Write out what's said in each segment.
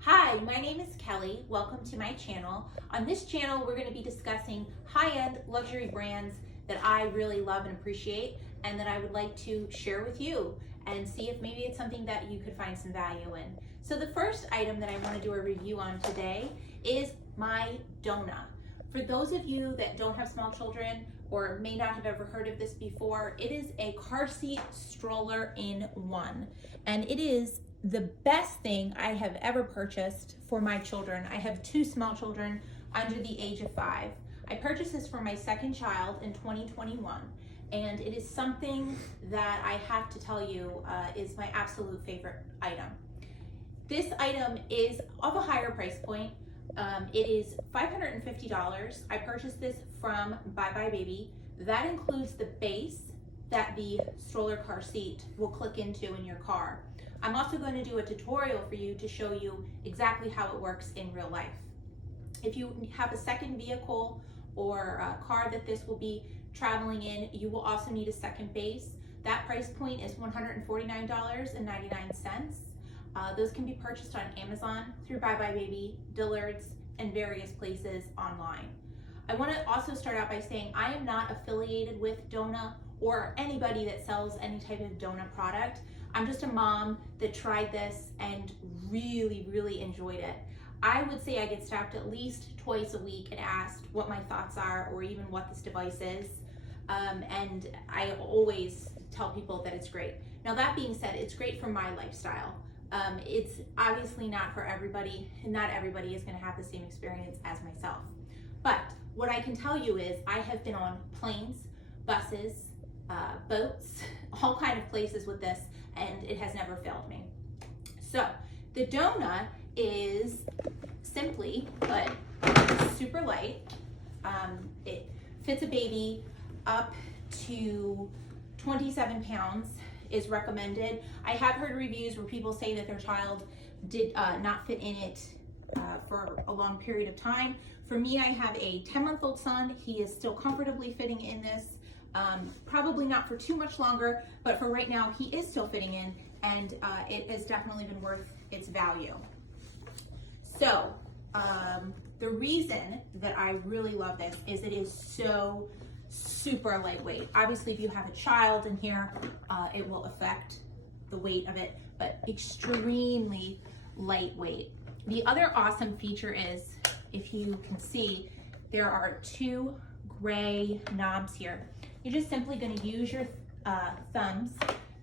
Hi, my name is Kelly. Welcome to my channel. On this channel, we're going to be discussing high-end luxury brands that I really love and appreciate and that I would like to share with you and see if maybe it's something that you could find some value in. So the first item that I want to do a review on today is my Doona. For those of you that don't have small children or may not have ever heard of this before, it is a car seat stroller in one, and it is the best thing I have ever purchased for my children. I have two small children under the age of 5. I purchased this for my second child in 2021, and it is something that I have to tell you is my absolute favorite item. This item is of a higher price point. It is $550. I purchased this from Bye Bye Baby. That includes the base that the stroller car seat will click into in your car. I'm also going to do a tutorial for you to show you exactly how it works in real life. If you have a second vehicle or a car that this will be traveling in, you will also need a second base. That price point is $149.99. Those can be purchased on Amazon, through Bye Bye Baby, Dillard's, and various places online. I want to also start out by saying I am not affiliated with Doona or anybody that sells any type of Doona product. I'm just a mom that tried this and really enjoyed it. I would say I get stopped at least twice a week and asked what my thoughts are or even what this device is. And I always tell people that it's great. Now that being said, it's great for my lifestyle. It's obviously not for everybody, and not everybody is going to have the same experience as myself. But what I can tell you is I have been on planes, buses, boats, all kind of places with this, and it has never failed me. So the Doona is simply put super light. It fits a baby up to 27 pounds is recommended. I have heard reviews where people say that their child did not fit in it for a long period of time. For me, I have a 10-month-old son. He is still comfortably fitting in this. Probably not for too much longer, but for right now, he is still fitting in, and it has definitely been worth its value. So the reason that I really love this is it is so super lightweight. Obviously, if you have a child in here, it will affect the weight of it, but extremely lightweight. The other awesome feature is, if you can see, there are two gray knobs here. You're just simply going to use your thumbs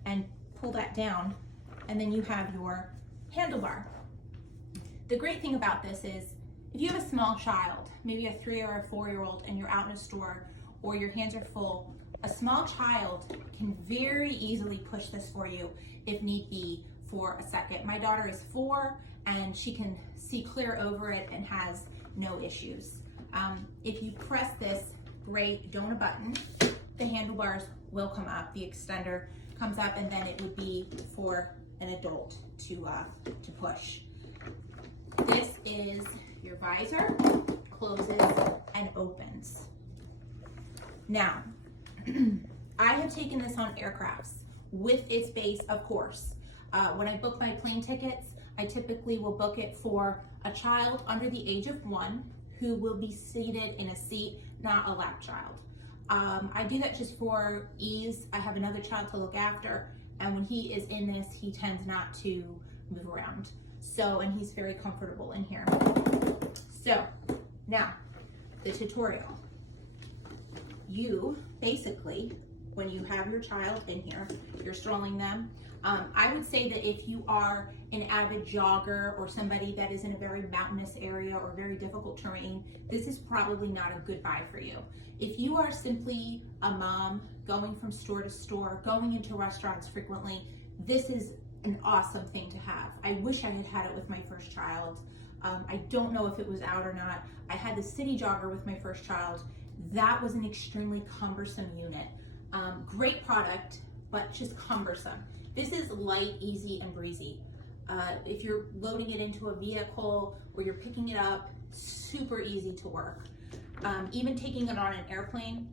and pull that down, and then you have your handlebar. The great thing about this is if you have a small child, maybe a 3 or a 4-year-old, and you're out in a store or your hands are full, a small child can very easily push this for you if need be for a second. My daughter is 4 and she can see clear over it and has no issues. If you press this gray Doona button, the handlebars will come up, the extender comes up, and then it would be for an adult to push. This is your visor, closes and opens. Now, I have taken this on aircrafts with its base, of course. When I book my plane tickets, I typically will book it for a child under the age of 1 who will be seated in a seat, not a lap child. I do that just for ease. I have another child to look after, and when he is in this, he tends not to move around. So, and he's very comfortable in here. So, now, the tutorial. You basically, when you have your child in here, you're strolling them. I would say that if you are an avid jogger or somebody that is in a very mountainous area or very difficult terrain, this is probably not a good buy for you. If you are simply a mom going from store to store, going into restaurants frequently, this is an awesome thing to have. I wish I had had it with my first child. I don't know if it was out or not. I had the city jogger with my first child. That was an extremely cumbersome unit. Great product, but just cumbersome. This is light, easy, and breezy. If you're loading it into a vehicle or you're picking it up, super easy to work. Even taking it on an airplane,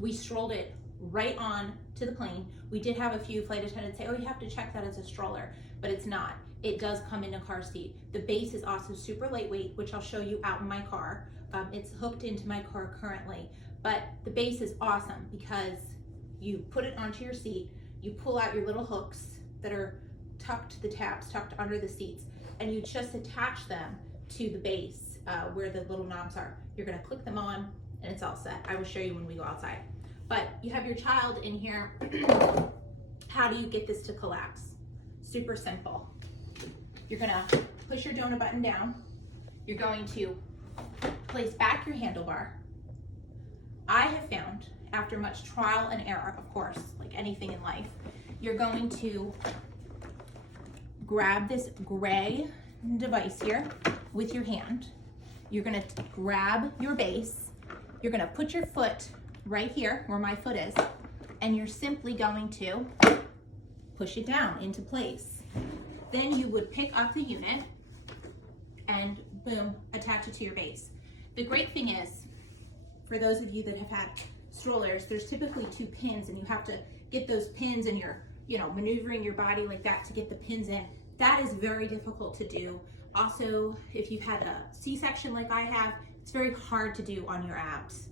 we strolled it right on to the plane. We did have a few flight attendants say, oh, you have to check that as a stroller, but it's not. it does come in a car seat. The base is also super lightweight, which I'll show you out in my car. It's hooked into my car currently, but the base is awesome because you put it onto your seat, you pull out your little hooks that are tucked, the tabs tucked under the seats, and you just attach them to the base where the little knobs are. You're gonna click them on and it's all set. I will show you when we go outside. But you have your child in here. How do you get this to collapse? Super simple. You're gonna push your Doona button down. You're going to place back your handlebar. I have found, after much trial and error, of course, like anything in life, you're going to grab this gray device here with your hand. You're gonna grab your base. You're gonna put your foot right here where my foot is, and you're simply going to push it down into place. Then you would pick up the unit and boom, attach it to your base. The great thing is, for those of you that have had strollers, there's typically 2 pins and you have to get those pins and you're, maneuvering your body like that to get the pins in. That is very difficult to do. Also, if you've had a C-section like I have, it's very hard to do on your abs.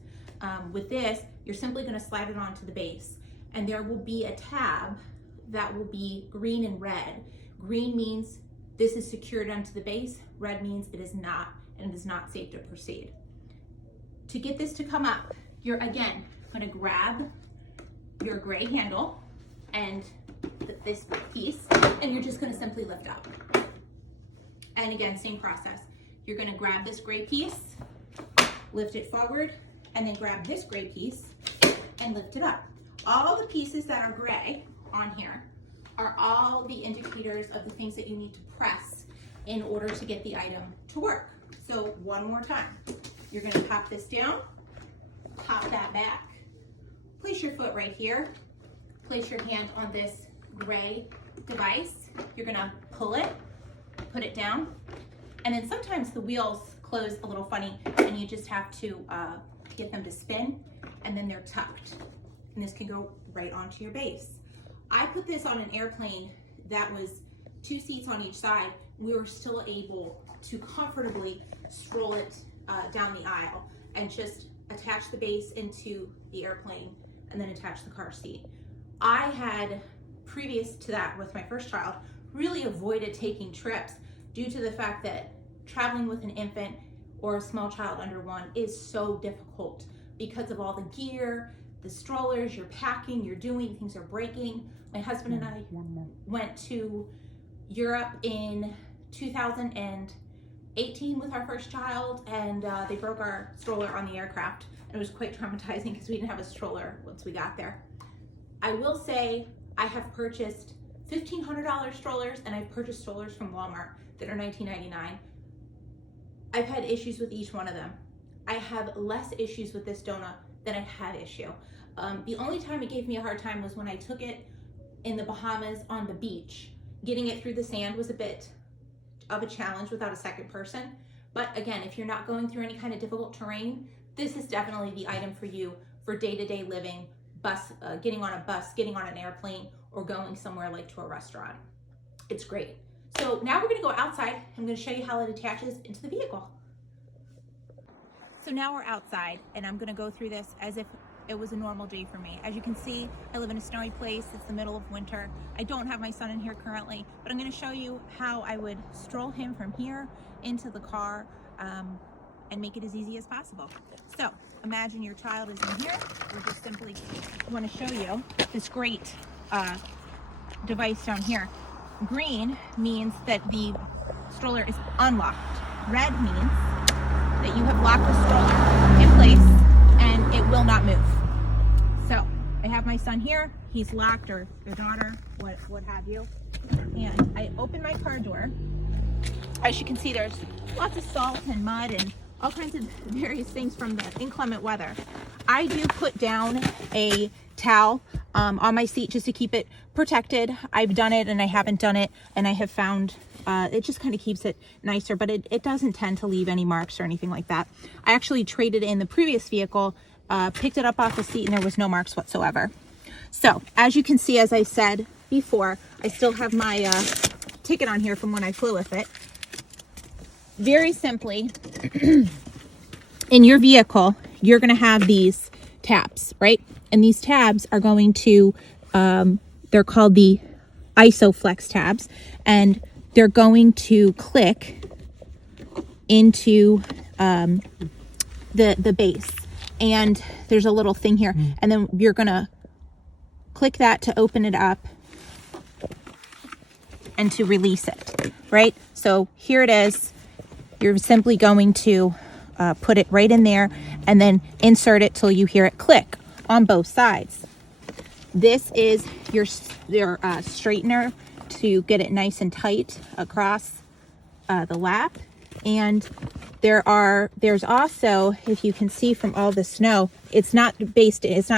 With this, you're simply gonna slide it onto the base, and there will be a tab that will be green and red. Green means this is secured onto the base, red means it is not, and it is not safe to proceed. To get this to come up, you're again gonna grab your gray handle and this piece, and you're just gonna simply lift up. And again, same process. You're gonna grab this gray piece, lift it forward, and then grab this gray piece and lift it up. All the pieces that are gray on here are all the indicators of the things that you need to press in order to get the item to work. So one more time. You're gonna pop this down, pop that back, place your foot right here, place your hand on this gray device. You're gonna pull it, put it down, and then sometimes the wheels close a little funny and you just have to get them to spin, and then they're tucked. And this can go right onto your base. I put this on an airplane that was 2 seats on each side. We were still able to comfortably stroll it down the aisle and just attach the base into the airplane and then attach the car seat. I had, previous to that with my first child, really avoided taking trips due to the fact that traveling with an infant or a small child under 1 is so difficult because of all the gear, the strollers, you're packing, you're doing, things are breaking. My husband and I went to Europe in 2018 with our first child, and they broke our stroller on the aircraft, and it was quite traumatizing because we didn't have a stroller once we got there. I will say I have purchased $1,500 strollers, and I've purchased strollers from Walmart that are $19.99. I've had issues with each one of them. I have less issues with this Doona than I've had issue. The only time it gave me a hard time was when I took it in the Bahamas on the beach. Getting it through the sand was a bit of a challenge without a second person. But again, if you're not going through any kind of difficult terrain, this is definitely the item for you for day-to-day living, getting on a bus, getting on an airplane, or going somewhere like to a restaurant. It's great. So now we're gonna go outside. I'm gonna show you how it attaches into the vehicle. So now we're outside, and I'm gonna go through this as if it was a normal day for me. As you can see, I live in a snowy place. It's the middle of winter. I don't have my son in here currently, but I'm gonna show you how I would stroll him from here into the car and make it as easy as possible. So imagine your child is in here. We're just simply wanna show you this great device down here. Green means that the stroller is unlocked. Red means that you have locked the stroller in place and it will not move. So I have my son here, he's locked, or their daughter, what have you. And I open my car door. As you can see, there's lots of salt and mud and all kinds of various things from the inclement weather. I do put down a towel on my seat just to keep it protected. I've done it and I haven't done it, and I have found it just kind of keeps it nicer, but it doesn't tend to leave any marks or anything like that. I actually traded in the previous vehicle, picked it up off the seat, and there was no marks whatsoever. So as you can see, as I said before, I still have my ticket on here from when I flew with it. Very simply, in your vehicle, you're going to have these tabs, right? And these tabs are going to, they're called the ISOFlex tabs, and they're going to click into the base. And there's a little thing here, and then you're going to click that to open it up and to release it, right? So here it is. You're simply going to put it right in there and then insert it till you hear it click on both sides. This is your straightener to get it nice and tight across the lap. And there's also, if you can see from all the snow, it's not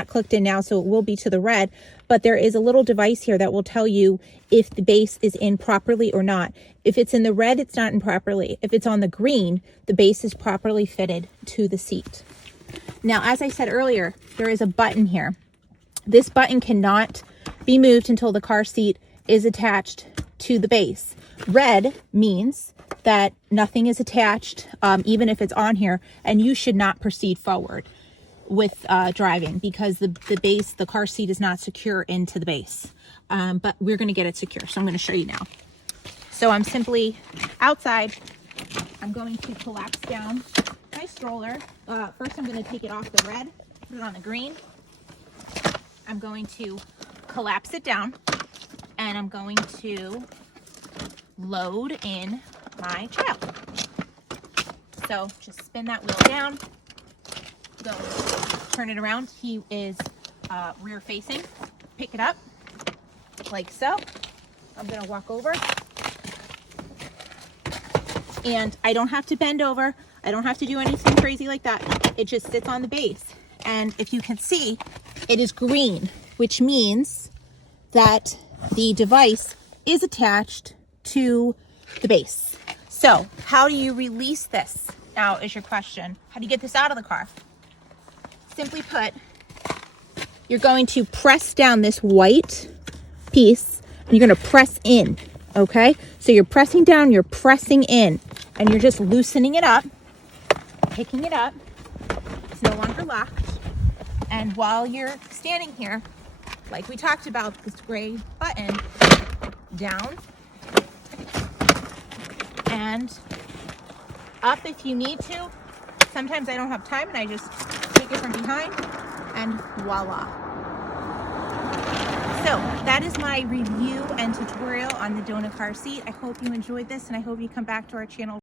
clicked in now, so it will be to the red, but there is a little device here that will tell you if the base is in properly or not. If it's in the red, it's not in properly. If it's on the green, the base is properly fitted to the seat. Now, as I said earlier, there is a button here. This button cannot be moved until the car seat is attached to the base. Red means that nothing is attached, even if it's on here, and you should not proceed forward with driving because the car seat is not secure into the base. But we're going to get it secure, so I'm going to show you now. So I'm simply outside. I'm going to collapse down my stroller. First, I'm going to take it off the red, put it on the green. I'm going to collapse it down, and I'm going to load in my child. So just spin that wheel down, go turn it around. He is rear facing. Pick it up like so. I'm going to walk over, and I don't have to bend over. I don't have to do anything crazy like that. It just sits on the base. And if you can see, it is green, which means that the device is attached to the base. So how do you release this now is your question. How do you get this out of the car? Simply put, you're going to press down this white piece and you're going to press in, okay? So you're pressing down, you're pressing in, and you're just loosening it up, picking it up. It's no longer locked. And while you're standing here, like we talked about, this gray button down and up if you need to. Sometimes I don't have time and I just take it from behind and voila. So that is my review and tutorial on the Doona car seat. I hope you enjoyed this and I hope you come back to our channel.